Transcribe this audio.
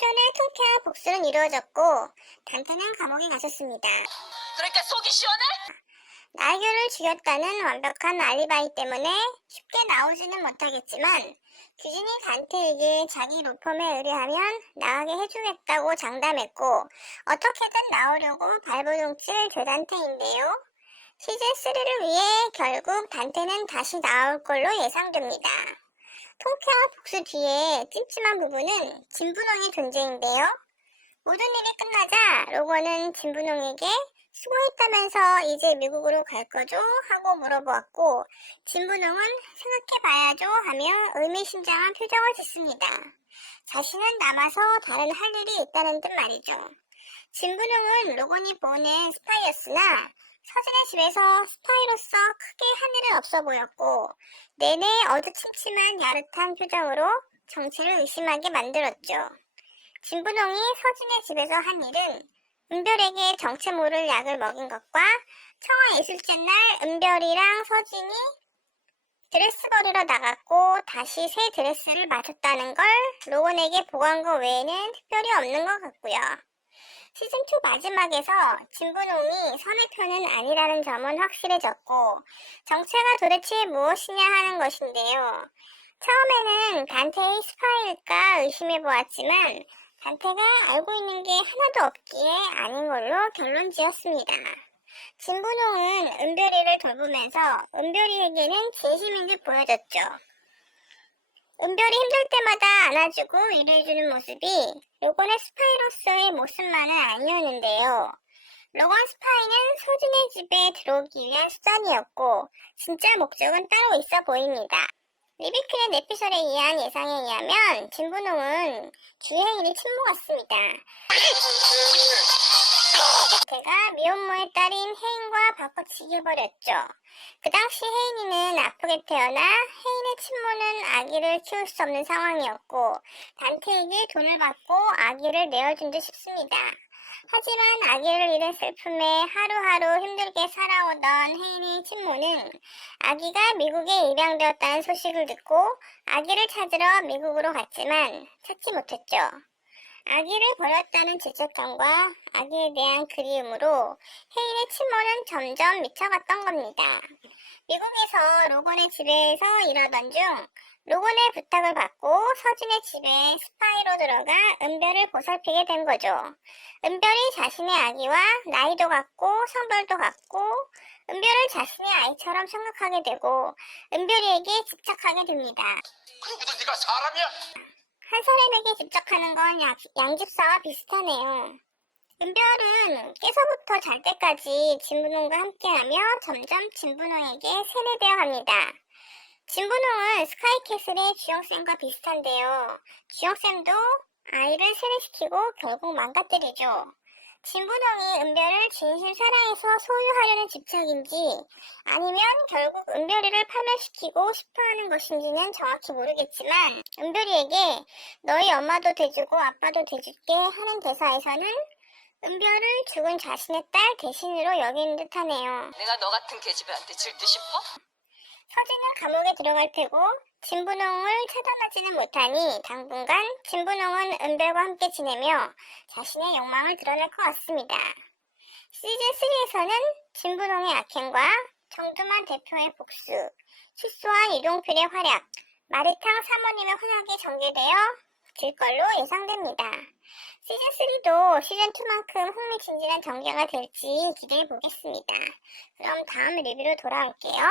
수련의 통쾌한 복수는 이루어졌고 단테는 감옥에 가셨습니다. 그러니까 속이 시원해? 나이교를 죽였다는 완벽한 알리바이 때문에 쉽게 나오지는 못하겠지만 규진이 단테에게 자기 로펌에 의뢰하면 나가게 해주겠다고 장담했고 어떻게든 나오려고 발버둥칠 대단테인데요. 시즌3를 위해 결국 단테는 다시 나올 걸로 예상됩니다. 통쾌한 복수 뒤에 찜찜한 부분은 진분홍의 존재인데요. 모든 일이 끝나자 로건은 진분홍에게 수고했다면서 이제 미국으로 갈 거죠? 하고 물어보았고 진분홍은 생각해봐야죠 하며 의미심장한 표정을 짓습니다. 자신은 남아서 다른 할 일이 있다는 듯 말이죠. 진분홍은 로건이 보낸 스파이였으나 서진의 집에서 스파이로서 크게 한 일은 없어 보였고 내내 어두침침한 야릇한 표정으로 정체를 의심하게 만들었죠. 진분홍이 서진의 집에서 한 일은 은별에게 정체 모를 약을 먹인 것과 청아예술제 날 은별이랑 서진이 드레스 버리러 나갔고 다시 새 드레스를 맞췄다는 걸 로건에게 보고한 것 외에는 특별히 없는 것 같고요. 시즌2 마지막에서 진분홍이 선의 편은 아니라는 점은 확실해졌고 정체가 도대체 무엇이냐 하는 것인데요. 처음에는 단테의 스파이일까 의심해보았지만 단테가 알고 있는 게 하나도 없기에 아닌 걸로 결론 지었습니다. 진분홍은 은별이를 돌보면서 은별이에게는 진심인 듯 보여졌죠. 은별이 힘들 때마다 안아주고 위로해주는 모습이 로건의 스파이로서의 모습만은 아니었는데요. 로건 스파이는 소진의 집에 들어오기 위한 수단이었고 진짜 목적은 따로 있어 보입니다. 리비크의 에피솔에 의한 예상에 의하면 진분홍은 주행일이 침묵했습니다. 제가 미혼모의 딸인 혜인과 바꿔치기 벌였죠. 그 당시 혜인이는 아프게 태어나 혜인의 친모는 아기를 키울 수 없는 상황이었고 단테에게 돈을 받고 아기를 내어준 듯 싶습니다. 하지만 아기를 잃은 슬픔에 하루하루 힘들게 살아오던 혜인의 친모는 아기가 미국에 입양되었다는 소식을 듣고 아기를 찾으러 미국으로 갔지만 찾지 못했죠. 아기를 버렸다는 죄책감과 아기에 대한 그리움으로 혜인의 친모는 점점 미쳐갔던 겁니다. 미국에서 로건의 집에서 일하던 중 로건의 부탁을 받고 서진의 집에 스파이로 들어가 은별을 보살피게 된 거죠. 은별이 자신의 아기와 나이도 같고 성별도 같고 은별을 자신의 아이처럼 생각하게 되고 은별이에게 집착하게 됩니다. 그러고도 네가 사람이야? 한 사람에게 집착하는 건 양, 양집사와 비슷하네요. 은별은 깨서부터 잘 때까지 진분홍과 함께하며 점점 진분홍에게 세뇌되어 합니다. 진분홍은 스카이캐슬의 주영쌤과 비슷한데요. 주영쌤도 아이를 세뇌시키고 결국 망가뜨리죠. 진분홍이 은별을 진심 사랑해서 소유하려는 집착인지 아니면 결국 은별이를 파멸시키고 싶어하는 것인지는 정확히 모르겠지만 은별이에게 너희 엄마도 돼주고 아빠도 돼줄게 하는 대사에서는 은별을 죽은 자신의 딸 대신으로 여기는 듯하네요. 내가 너 같은 계집애한테 질투 싶어? 서진은 감옥에 들어갈 테고 진분홍을 차단하지는 못하니 당분간 진분홍은 은별과 함께 지내며 자신의 욕망을 드러낼 것 같습니다. 시즌3에서는 진분홍의 악행과 정두만 대표의 복수, 수수와 이동필의 활약, 마리탕 사모님의 활약이 전개되어 질 걸로 예상됩니다. 시즌3도 시즌2만큼 흥미진진한 전개가 될지 기대해 보겠습니다. 그럼 다음 리뷰로 돌아올게요.